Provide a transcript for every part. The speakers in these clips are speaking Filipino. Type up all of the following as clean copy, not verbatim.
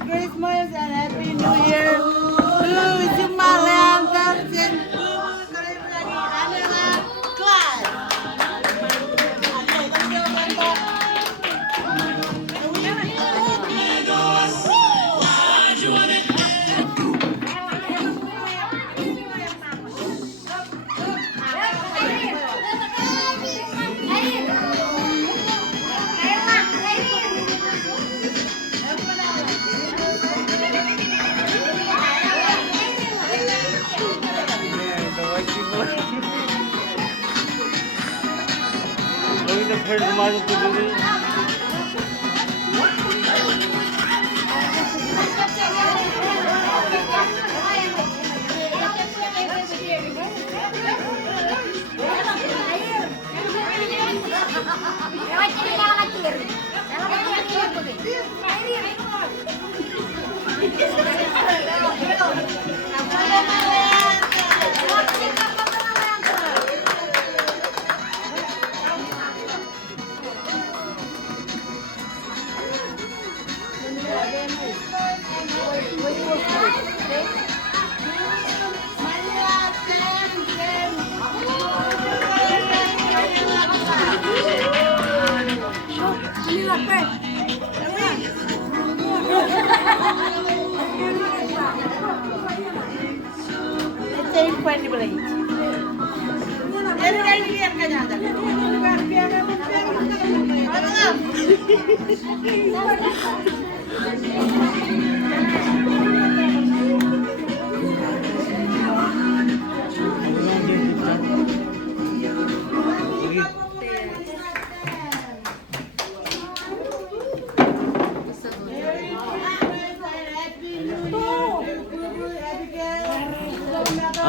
Christmas and Happy New Year to Jemalang Karsen adalah kelas. फिर तुम्हारे को दूरी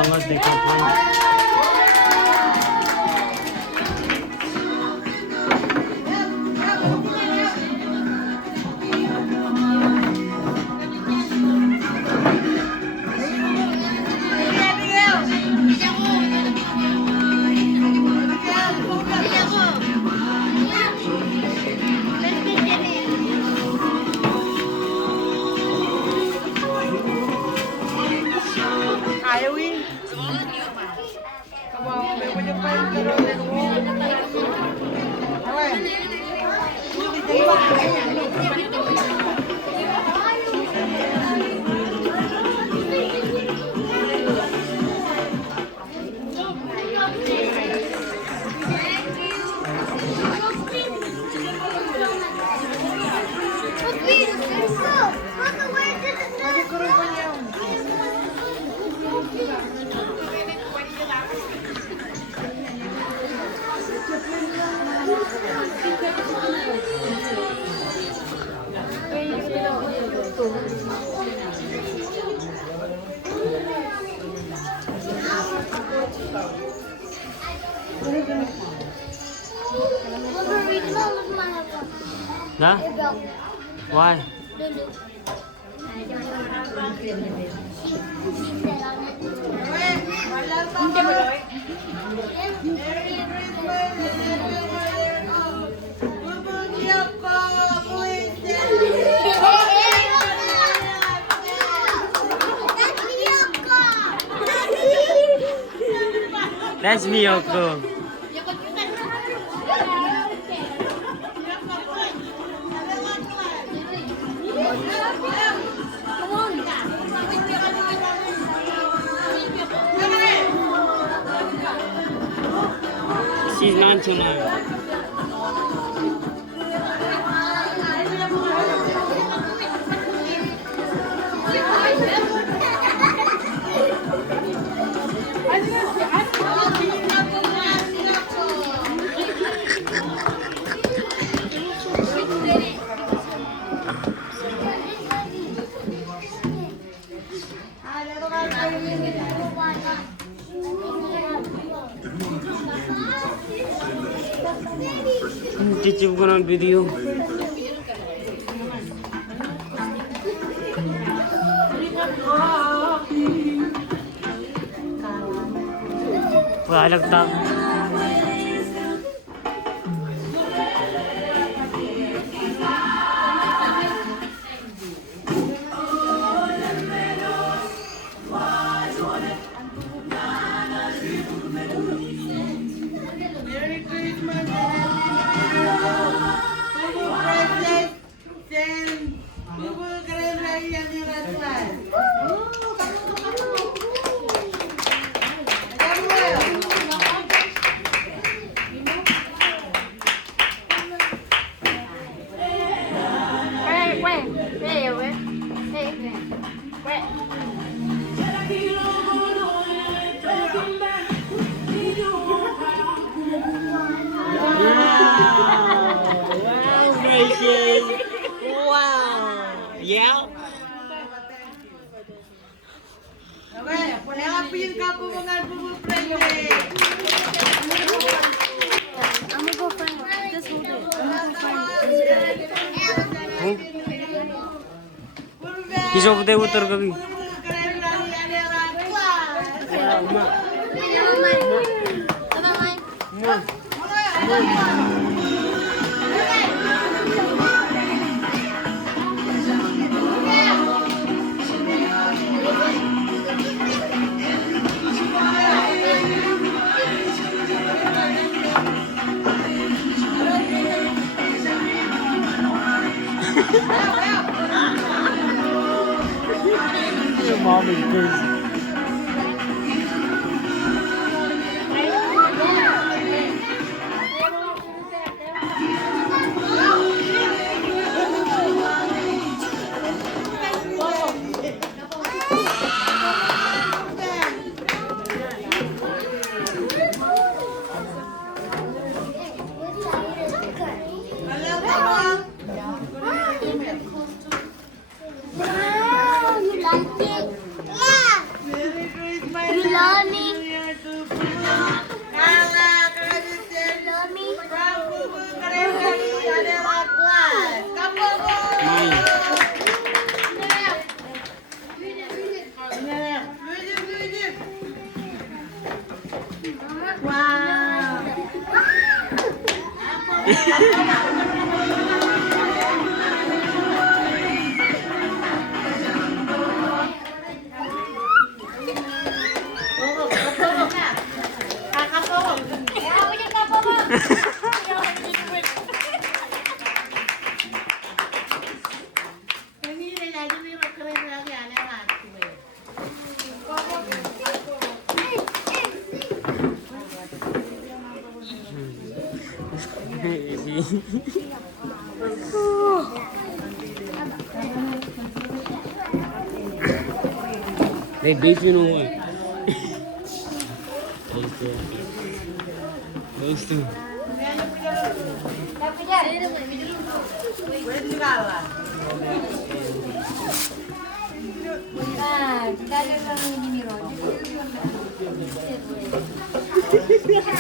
awas dekat Nah, why? That's Miyoko. She's nonchalant. Cicip ko ng video. Paalagtak. Wow, Gracie. Wow. Yeah. Okay, palayapiin ka po mga bumuprende. I'm gonna go find this whole day. He's over there with her, Gabi. Your mom is crazy. Wow, you like it? Yeah. Merry Christmas. You love me? New Year to Kala, Kristen, Love me? from Bubu Kristen, adalah kelas. Kamu They beat you no way. Those two.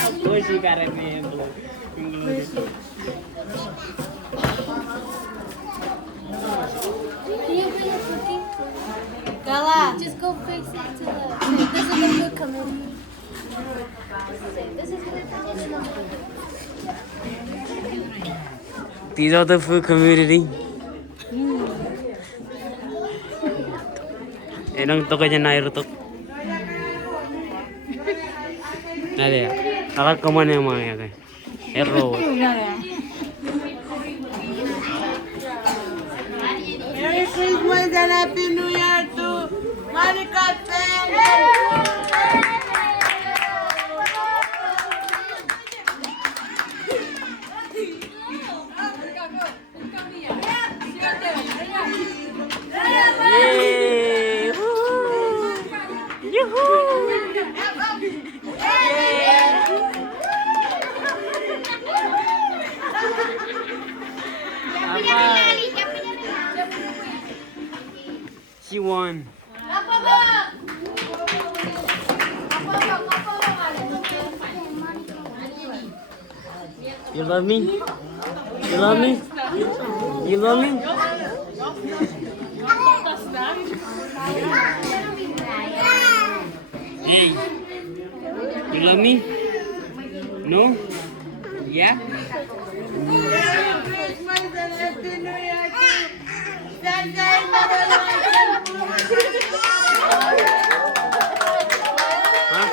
Of course you got it, man. Can you bring a cookie? Kala. Just go fix it to the. This is the food committee. This is the traditional. These are the food community. Enang to kanya Naruto. Ada ya? Akak kemana yang mau ya kan? Hero. Merry Christmas and Happy New Year to Monica Pen. Yeay. Yuhuu. She won. You love me? You love me? You love me? Hey, you love me? No? Yeah? Merry Christmas and Happy New Year to Sanjay Madhavan. Huh?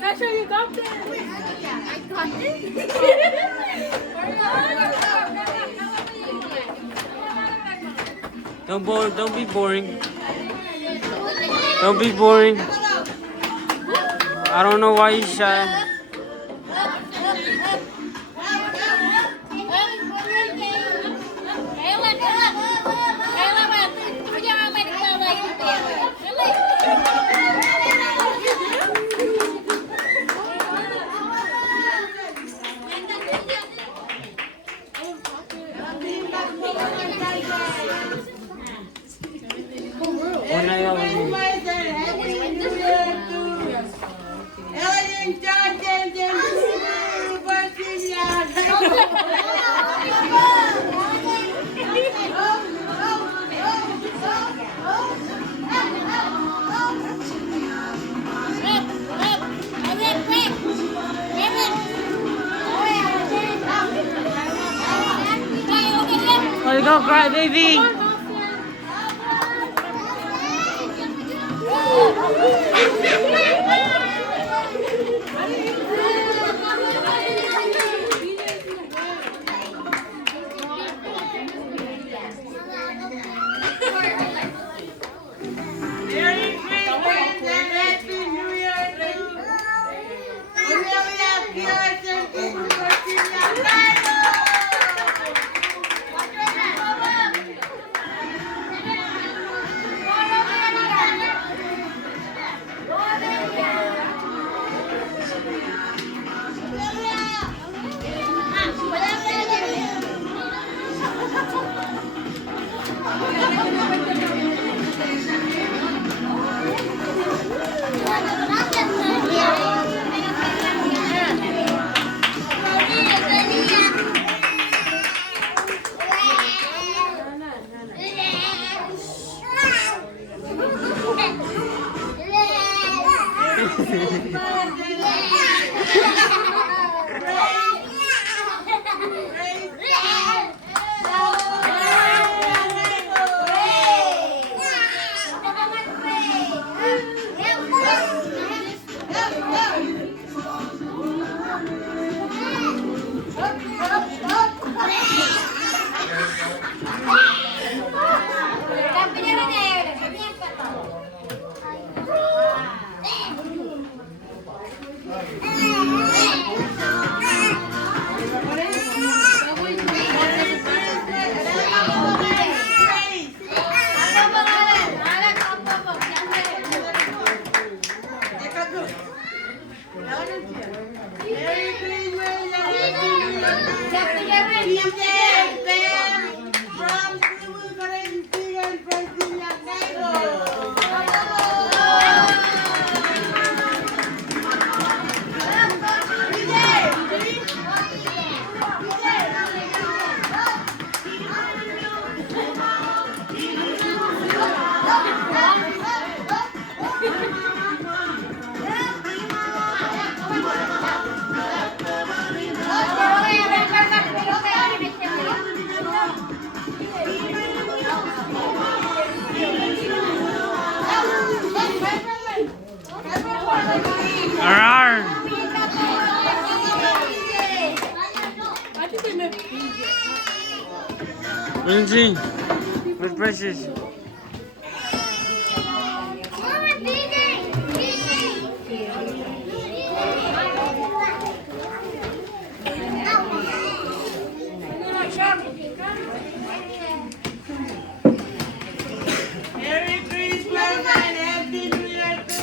Sasha, you got this. I got this. Don't be boring. Don't be boring. I don't know why you shy. Una y otra. Ellen Johnson, Let's go, cry, baby. Merry Christmas and Happy New Year to you. Amelia Pearson, Virginia Carlo. Merry Christmas and Happy New Year. DJ Ben from Cebu, Corinthia, and Virginia Arr. Lindsay, with Precious. Merry Christmas and Happy New Year to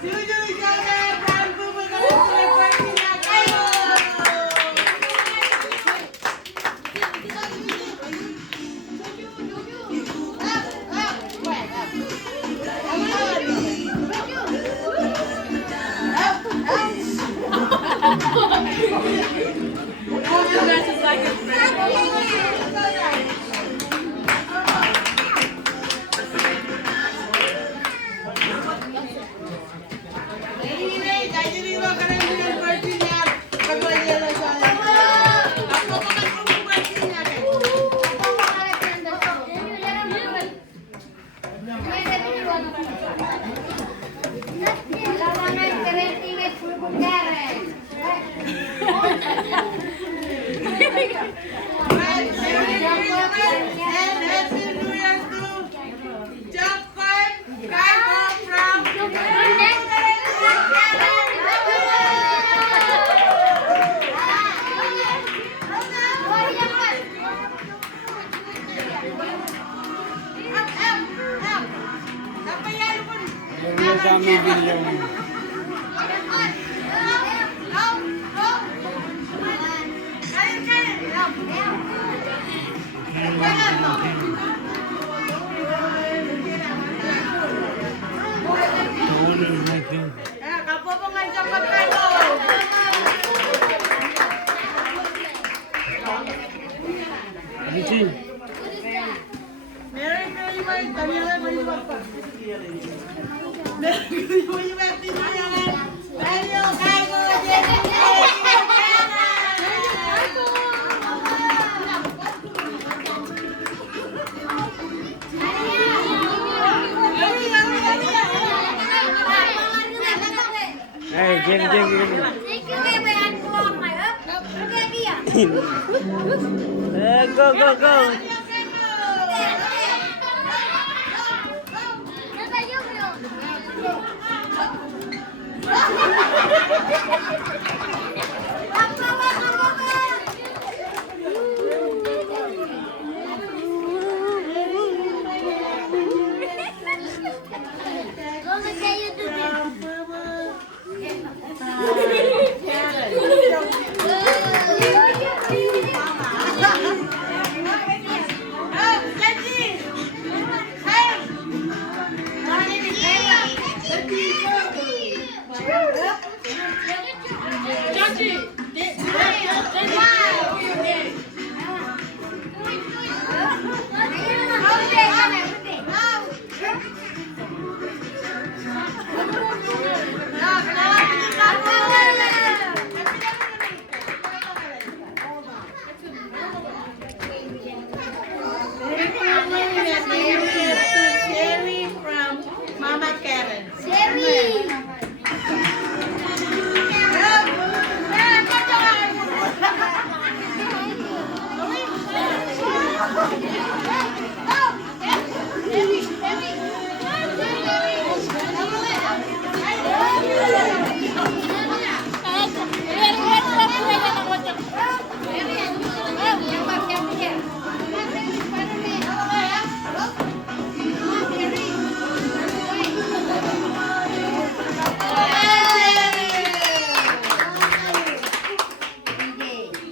Suju Jose from Cebu, Corinthia, Merry Christmas Mami Bilyong. Mahulog natin. Kapo po nga dyan pagkano. Richie. Merry Christmas. Kami lang may papa. Merry Christmas. Merry Hey, game. Go. Sherry from Mama Karen.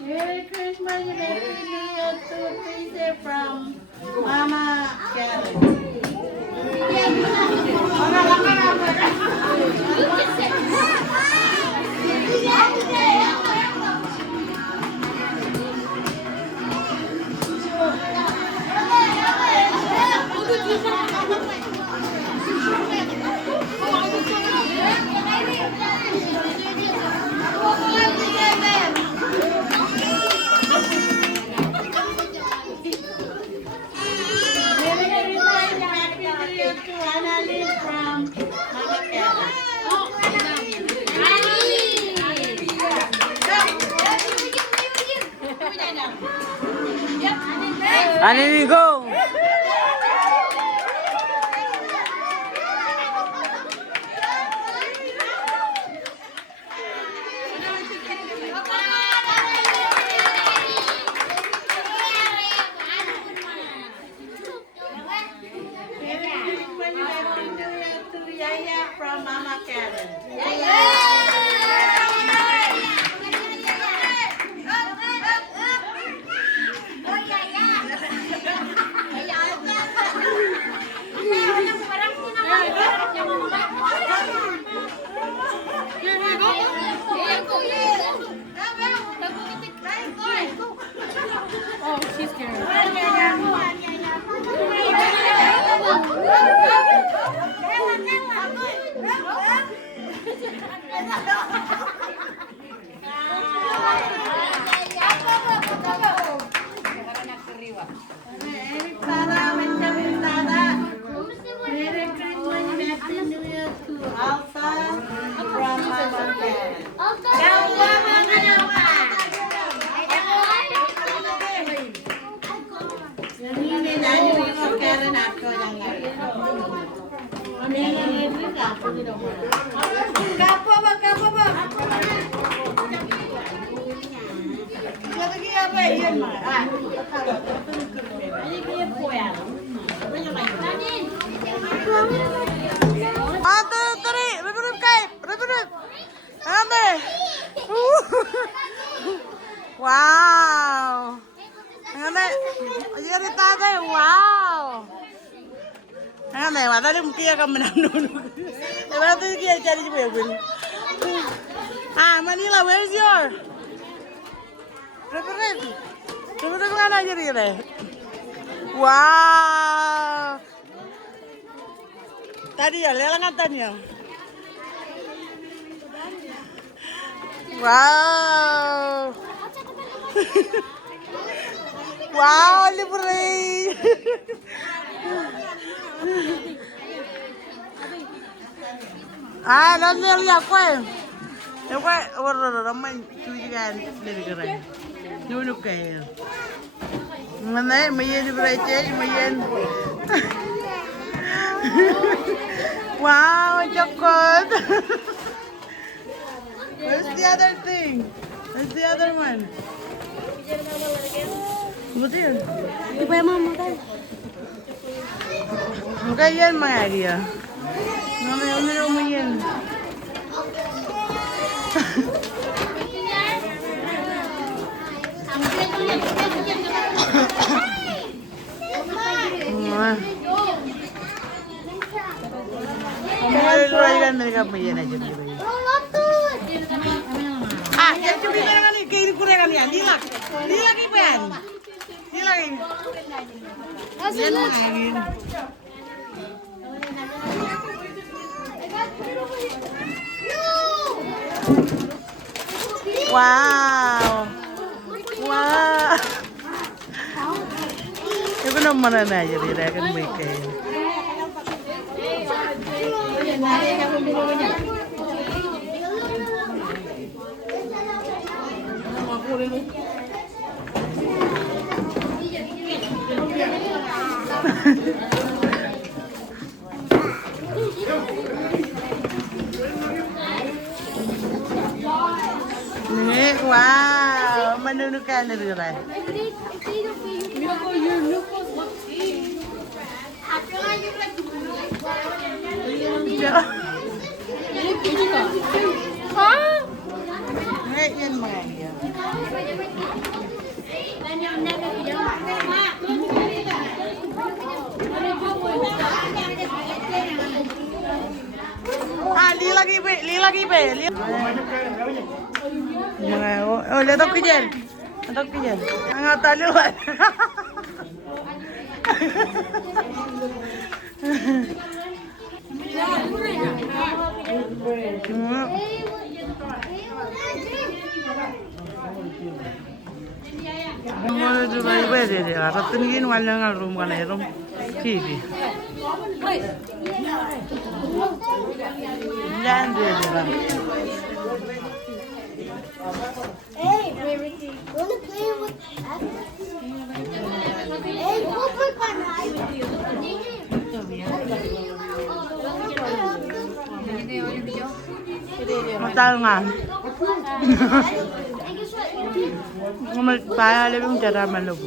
Merry Christmas and Happy New Year to Tracy from Mama Karen. Merry Christmas and Happy New Year to Annalyn from Mama Karen. Annalyn, go! Happy New Year to Yaya from Mama Karen. Oh, she's scared. Merry Christmas and Happy New Year to Alpha from Mama Karen. Ini nanya Mama Karen aku yang lagi. Kami ini apa di rumah? Kapo ba? Lagi apa yan ma? Ini kaya po yan. Ano yung kayo? 1, 2, 3. Jadi tadi, wow. Nah, mewah tadi mungkin akan menang dulu. Berarti dia cari juga ya, Bun. Ah, Manila, where's your? Reference. Coba mana aja dia. Wow. Tadi ya, lelangan tadi ya. Wow. Wow, libre. Ah, no sé ya fue. Ya fue, bueno, no me chuigan de keren. Dulu kayak. Mana mayen libre mayen. Wow, cokot. Where's the other thing? Where's the other one? Betul. Di pa mama tayo. Mukha yan mga dia. Mamaya mo yan. Luar mereka punya aja dia. Ah, yang cumi kan ni, kiri kurang kan ni, lilak, lilak ipan, lilak ini. Yan main. Wow, wow. Itu nama mana aja dia kan mereka. Nih, wow, menunukan itu kan. Nih, yan mga dia. Ah, li lagi be. Mga oh, letok kijen. Ang taluan. Mau coba ibu deh. Rata tinggiin walang room kan room. Kiki. Jangan deh. Hey, wanna play with that? Hey, go play Matangan. Ngomel pala lebih cara malubu.